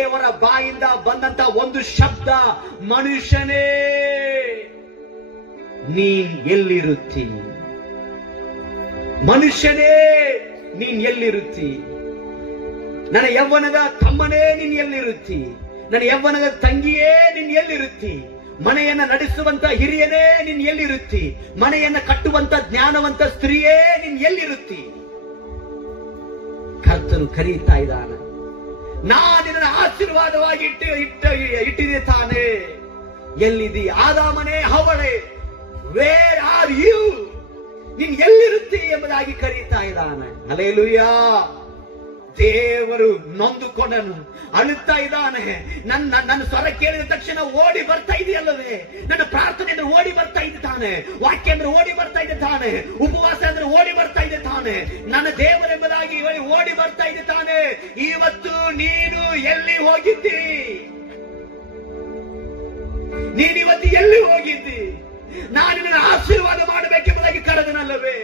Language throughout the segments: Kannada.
ದೇವರ ಬಾಯಿಂದ ಬಂದಂತ ಒಂದು ಶಬ್ದ, ಮನುಷ್ಯನೇ ನೀನ್ ಎಲ್ಲಿರುತ್ತಿ? ಮನುಷ್ಯನೇ ನೀನ್ ಎಲ್ಲಿರುತ್ತಿ? ನನ್ನ ಯೌವನದ ತಮ್ಮನೇ ನೀನ್ ಎಲ್ಲಿರುತ್ತಿ? ನನ್ನ ಯೌವನದ ತಂಗಿಯೇ ನೀನ್ ಎಲ್ಲಿರುತ್ತಿ? ಮನೆಯನ್ನ ನಡೆಸುವಂತ ಹಿರಿಯನೇ ನೀನ್ ಎಲ್ಲಿರುತ್ತಿ? ಮನೆಯನ್ನ ಕಟ್ಟುವಂತ ಜ್ಞಾನವಂತ ಸ್ತ್ರೀಯೇ ನೀನ್ ಎಲ್ಲಿರುತ್ತಿ? ಕರ್ತನು ಕರೀತಾ ಇದ್ದಾನೆ. ನಾನಿನ್ನ ಆಶೀರ್ವಾದವಾಗಿ ಇಟ್ಟಿದೆ ತಾನೆ. ಎಲ್ಲಿದಿ ಆದಾಮನೇ, ಹವಳೇ, ವೇರ್ ಆರ್ ಯು? ನೀನ್ ಎಲ್ಲಿರುತ್ತಿ ಎಂಬುದಾಗಿ ಕರೀತಾ ಇದ್ದಾನೆ. ಹಲ್ಲೆಲೂಯಾ. ದೇವರು ನೊಂದುಕೊಂಡನು, ಅಳುತ್ತಾ ಇದ್ದಾನೆ. ನನ್ನ ಸ್ವರ ಕೇಳಿದ ತಕ್ಷಣ ಓಡಿ ಬರ್ತಾ ಇದೆಯಲ್ಲವೇ? ನನ್ನ ಪ್ರಾರ್ಥನೆ ಅಂದ್ರೆ ಓಡಿ ಬರ್ತಾ ಇದೆ ತಾನೆ. ವಾಕ್ಯ ಅಂದ್ರೆ ಓಡಿ ಬರ್ತಾ ಇದೆ ತಾನೆ. ಉಪವಾಸ ಅಂದ್ರೆ ಓಡಿ ಬರ್ತಾ ಇದೆ ತಾನೆ. ನನ್ನ ದೇವರೆಂಬುದಾಗಿ ಓಡಿ ಬರ್ತಾ ಇದೆ ತಾನೆ. ಇವತ್ತು ನೀನು ಎಲ್ಲಿ ಹೋಗಿದ್ದಿ? ನೀನಿವತ್ತು ಎಲ್ಲಿ ಹೋಗಿದ್ದಿ? ನಾನು ನಿನ್ನ ಆಶೀರ್ವಾದ ಮಾಡಬೇಕೆಂಬುದಾಗಿ ಕರೆದನಲ್ಲವೇ?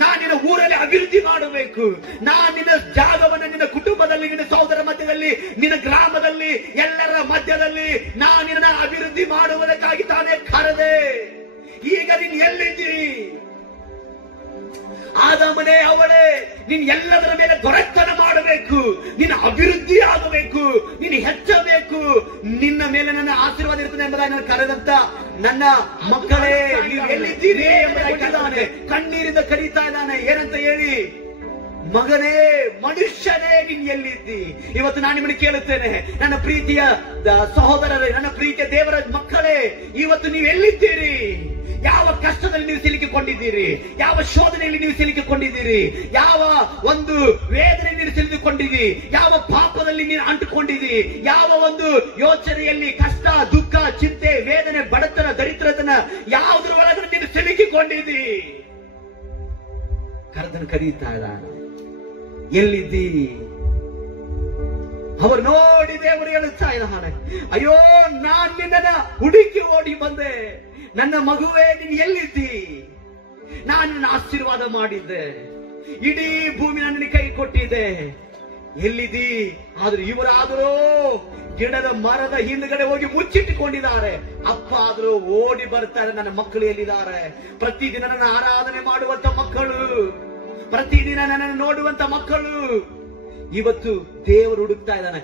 ನಾನು ನಿನ್ನ ಊರಲ್ಲಿ ಅಭಿವೃದ್ಧಿ ಮಾಡಬೇಕು. ನಾನು ನಿನ್ನ ಜಾಗವನ್ನು ನಿನ್ನ ಕುಟುಂಬದಲ್ಲಿ, ನಿನ್ನ ಸಹೋದರ ಮಧ್ಯದಲ್ಲಿ, ನಿನ್ನ ಗ್ರಾಮದಲ್ಲಿ, ಎಲ್ಲರ ಮಧ್ಯದಲ್ಲಿ ನಾನು ನಿನ್ನ ಅಭಿವೃದ್ಧಿ ಮಾಡುವುದಕ್ಕಾಗಿ ತಾನೇ ಕರೆದೆ. ಈಗ ನೀನು ಎಲ್ಲಿದ್ದಿ? ಆದಾಮನೇ, ಅವಳೇ, ನೀನು ಎಲ್ಲದರ ಮೇಲೆ ದೊರೆತನ ಮಾಡಬೇಕು. ನಿನ್ನ ಅಭಿವೃದ್ಧಿ ಆಗಬೇಕು, ನೀನು ಹೆಚ್ಚಬೇಕು. ನಿನ್ನ ಮೇಲೆ ನನ್ನ ಆಶೀರ್ವಾದ ಇರ್ತದೆ ಎಂಬುದಾಗಿ ನಾನು ಕರೆದಂತ ನನ್ನ ಮಕ್ಕಳೇ, ನೀವು ಎಲ್ಲಿದ್ದೀರಿ ಎಂಬುದಾಗಿ ಕರೆದಾನೆ. ಕಣ್ಣೀರಿಂದ ಕರೀತಾ ಇದ್ದಾನೆ. ಏನಂತ ಹೇಳಿ? ಮಗನೇ, ಮನುಷ್ಯನೇ, ನೀನ್ ಎಲ್ಲಿದ್ದಿ? ಇವತ್ತು ನಾನು ನಿಮ್ಮನ್ನು ಕೇಳುತ್ತೇನೆ, ನನ್ನ ಪ್ರೀತಿಯ ಸಹೋದರರೇ, ನನ್ನ ಪ್ರೀತಿಯ ದೇವರ ಮಕ್ಕಳೇ, ಇವತ್ತು ನೀವು ಎಲ್ಲಿದ್ದೀರಿ? ಯಾವ ಕಷ್ಟದಲ್ಲಿ ನೀವು ಸಿಲುಕಿಕೊಂಡಿದ್ದೀರಿ? ಯಾವ ಶೋಧನೆಯಲ್ಲಿ ನೀವು ಸಿಲುಕಿಕೊಂಡಿದ್ದೀರಿ? ಯಾವ ಒಂದು ವೇದನೆ ನೀವು ಸಿಲುಕಿಕೊಂಡಿದ್ದೀರಿ? ಯಾವ ಪಾಪದಲ್ಲಿ ನೀನು ಅಂಟುಕೊಂಡಿದ್ದೀರಿ? ಯಾವ ಒಂದು ಯೋಚನೆಯಲ್ಲಿ ಕಷ್ಟ, ದುಃಖ, ಚಿಂತೆ, ವೇದನೆ, ಬಡತನ, ದರಿದ್ರತನ ಯಾವುದರ ಒಳಗಡೆ ನೀನು ಸಿಲುಕಿಕೊಂಡಿದ್ದೀರಿ? ಕರೆದನು ಕರೀತಾ ಇದ್ದಾನೆ. ಎಲ್ಲಿದ್ದಿ? ಅವರು ನೋಡಿ ದೇವರು ಹೇಳುತ್ತಾ ಇದ್ದಾನೆ, ಅಯ್ಯೋ, ನಾನ್ ನಿನ್ನ ಹುಡುಕಿ ಓಡಿ ಬಂದೆ. ನನ್ನ ಮಗುವೇ, ನೀನು ಎಲ್ಲಿದ್ದಿ? ನಾನು ನಿನ್ನ ಆಶೀರ್ವಾದ ಮಾಡಿದ್ದೆ. ಇಡೀ ಭೂಮಿ ನನ್ನ ಕೈ ಕೊಟ್ಟಿದ್ದೆ. ಎಲ್ಲಿದ್ದಿ? ಆದ್ರೂ ಇವರಾದರೂ ಗಿಡದ ಮರದ ಹಿಂದ್ಗಡೆ ಹೋಗಿ ಮುಚ್ಚಿಟ್ಟುಕೊಂಡಿದ್ದಾರೆ. ಅಪ್ಪ ಆದ್ರೂ ಓಡಿ ಬರ್ತಾರೆ. ನನ್ನ ಮಕ್ಕಳು ಎಲ್ಲಿದ್ದಾರೆ? ಪ್ರತಿದಿನ ನನ್ನ ಆರಾಧನೆ ಮಾಡುವಂತ ಮಕ್ಕಳು, ಪ್ರತಿದಿನ ನನ್ನನ್ನು ನೋಡುವಂತ ಮಕ್ಕಳು ಇವತ್ತು ದೇವರು ಹುಡುಕ್ತಾ ಇದ್ದಾನೆ.